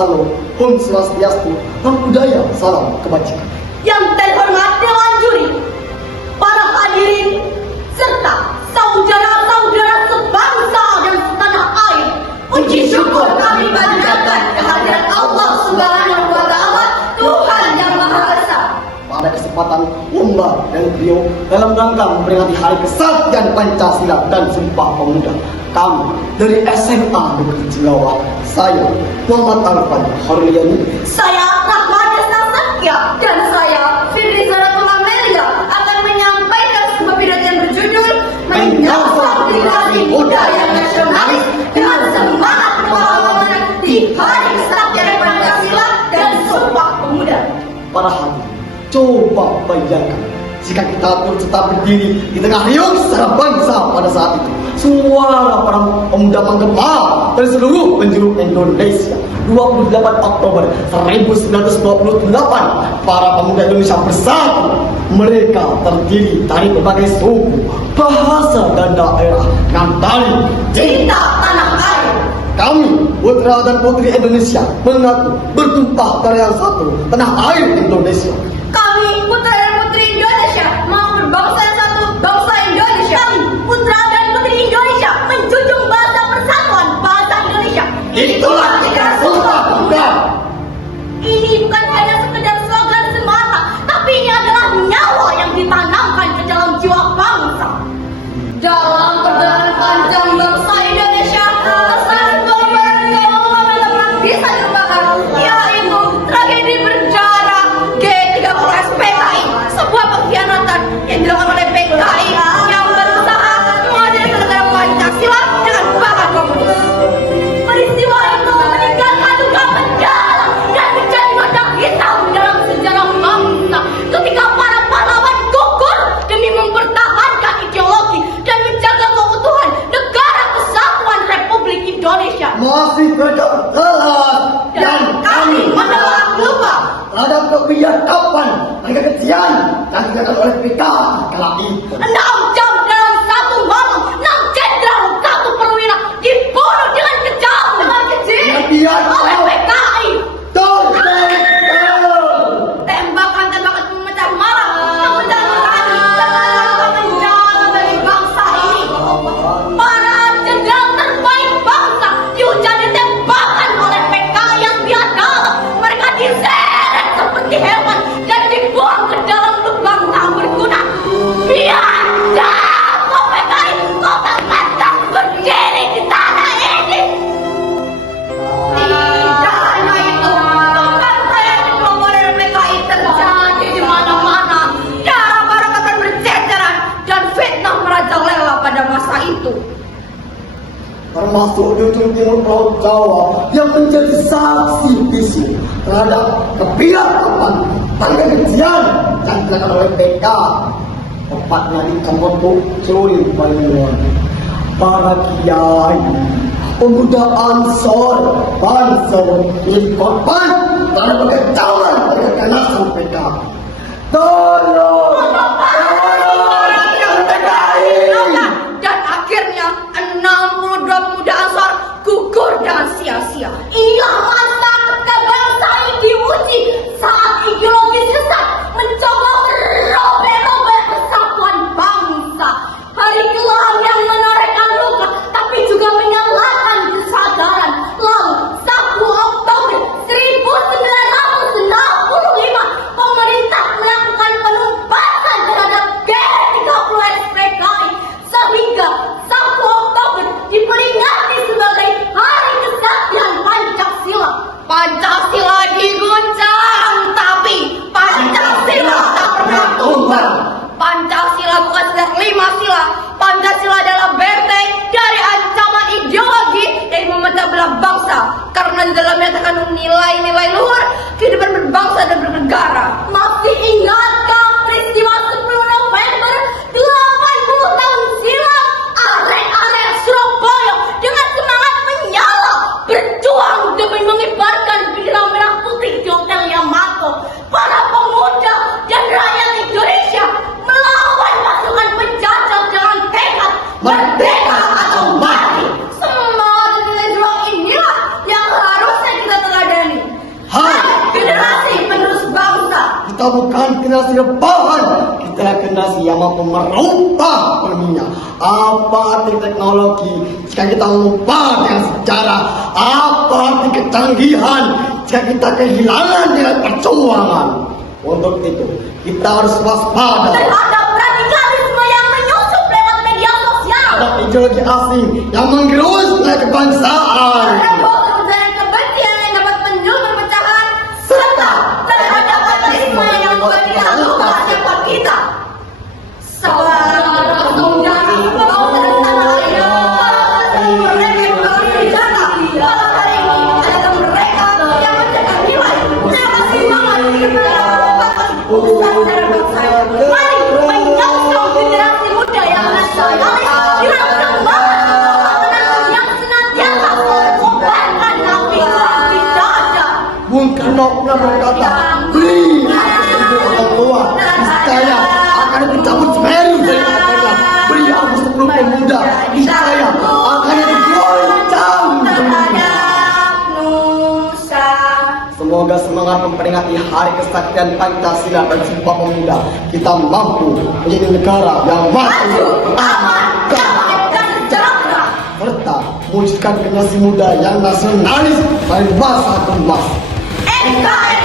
Salam, Om Swastiastu, Nam Budaya, Salam Kebajikan. Yang terhormat Dewan Juri, para hadirin, serta saudara-saudara sebangsa dan setanah air, puji syukur kami panjatkan kehadiran Allah Subhanahu wa Ta'ala, Tuhan yang Maha Esa. Pada kesempatan lomba dan beliau dalam rangka memperingati Hari Kesaktian Pancasila dan Sumpah Pemuda, kami dari SMA Negeri Cilawa, saya Muhammad Arfan Harliani, Saya Rahmada Satya, dan saya Fitri Zaratul Amelia akan menyampaikan sebuah pidato yang berjudul Menyapa Generasi Budaya Nasionalis dengan semangat pahlawan di Hari Kesaktian Pancasila dan Sumpah Pemuda. para hadirin. Coba bayangkan jika kita turut serta berdiri di tengah riuh secara bangsa pada saat itu. Suara para pemuda menggema dari seluruh penjuru Indonesia. 28 Oktober 1928, para pemuda Indonesia bersatu. Mereka terdiri dari berbagai suku, bahasa dan daerah yang saling Cinta tanah air. Kami, putra dan putri Indonesia, mengaku bertumpah darah yang satu, tanah air Indonesia. Kami putra dan putri Indonesia mau berbangsa yang satu, bangsa Indonesia. Kami putra dan putri Indonesia menjunjung bahasa persatuan bahasa Indonesia. Itulah cita Sumpah Pemuda. Ini bukan hanya sekedar slogan semata, tapi ini adalah nyawa yang ditanamkan ke dalam jiwa bangsa. Dalam perjalanan panjang bangsa Indonesia, satu peristiwa yang bisa dilupakan, yaitu tragedi berdarah G30 SPKI, sebuah pengkhianatan yang dilakukan oleh PKI yang berusaha menghadirkan negara Pancasila dengan bahan komunis. Peristiwa itu meninggalkan luka mendalam dan menjadi noda hitam dalam sejarah bangsa ketika para pahlawan gugur demi mempertahankan ideologi dan menjaga keutuhan negara kesatuan Republik Indonesia. Masih berjalan Dan kami menolak lupa terhadap kebiadaban dan kekejian yang dilakukan oleh PKI kala itu. 6 jam dalam satu malam, 6 jenderal, 1 perwira dibunuh dengan kejam, dengan keji Kemudian oleh PKI. Tembakan-tembakan pemecah marah yang menjatuhkan segala menjaga bagi bangsa ini. Para jenderal terbaik bangsa dihujani tembakan oleh PKI yang biadab. Mereka diseret seperti hewan dan dibuang ke dalam lubang tak berguna. Biadab, kau PKI, kau tak pantas berdiri di tanah ini. Tidak hanya itu, pembantai yang dikelompok oleh PKI terjadi di mana-mana. Darah barangkatan berceceran dan fitnah merajalela pada masa itu. Termasuk di ujung timur Pulau Jawa yang menjadi saksi bisu terhadap kebiadaban dan kekejian yang dilakukan oleh PKI. Tepatnya di Komodo, Celuring, Banyuwangi. Para kiai, pemuda Ansor, Bansor, menjadi korban terhadap kekejaman dan kekerasan PKI. Tolong! Dan akhirnya 62 pemuda Ansor gugur dengan sia-sia. Inilah masa ketika bangsa ini diuji saat ideologi sesat mencoba merobek-robek persatuan bangsa. Hari kelam yang menorehkan luka tapi juga menyalakan kesadaran. Lalu 1 Oktober 1965 pemerintah melakukan penumpasan terhadap G30 SPKI sehingga 1 Oktober diperingati sebagai Hari Kesaktian Pancasila. Pancasila diguncang tapi Pancasila tak pernah tumbang. Pancasila bukan sekedar 5 sila. Pancasila adalah benteng dari ancaman ideologi yang memecah belah bangsa karena di dalamnya terkandung nilai-nilai luhur kehidupan berbangsa dan bernegara. Masih ingatkah peristiwa 10 November 80 tahun silam? Arek-arek Surabaya dengan semangat menyala berjuang demi mengibarkan bendera merah putih di Hotel Yamato. Para pemuda dan rakyat Indonesia melawan pasukan penjajah dengan tekad merdeka atau mati. Semangat nilai juang inilah yang harusnya kita teladani. kita bukan generasi rebahan, kita generasi yang mampu merubah dunia. Apa arti teknologi jika kita lupa dengan sejarah? Apa arti kecanggihan jika kita kehilangan dengan perjuangan? Untuk itu kita harus waspada terhadap radikalisme yang menyusup lewat media sosial, terhadap ideologi asing yang menggerus kebangsaan, terhadap ujaran kebencian yang dapat menyumbang perpecahan, serta terhadap radikalisme yang membuat kita lupa siapa kita. Saudara saudara, mau tentang air, mereka yang bakal dijaga. Pada hari ini adalah mereka yang menjaga nilai, menjaga semangat kita. Usaha secara bangsa. Mari menyongsong generasi muda yang nasionalis, yang semangat, yang senantiasa mengobarkan nafsu dada. Bung Karno pernah berkata, beri aku orang tua, saya akan dicabut Semeru dari Papua. Beri aku 10 pemuda, saya akan digoncang. Terhadap Nusa. Semoga semangat memperingati Hari Kesaktian Pancasila dan Sumpah Pemuda kita mampu menjadi negara yang maju, aman, damai, dan sejahtera. serta mewujudkan generasi muda yang nasionalis dan bahasa kemas. NKRI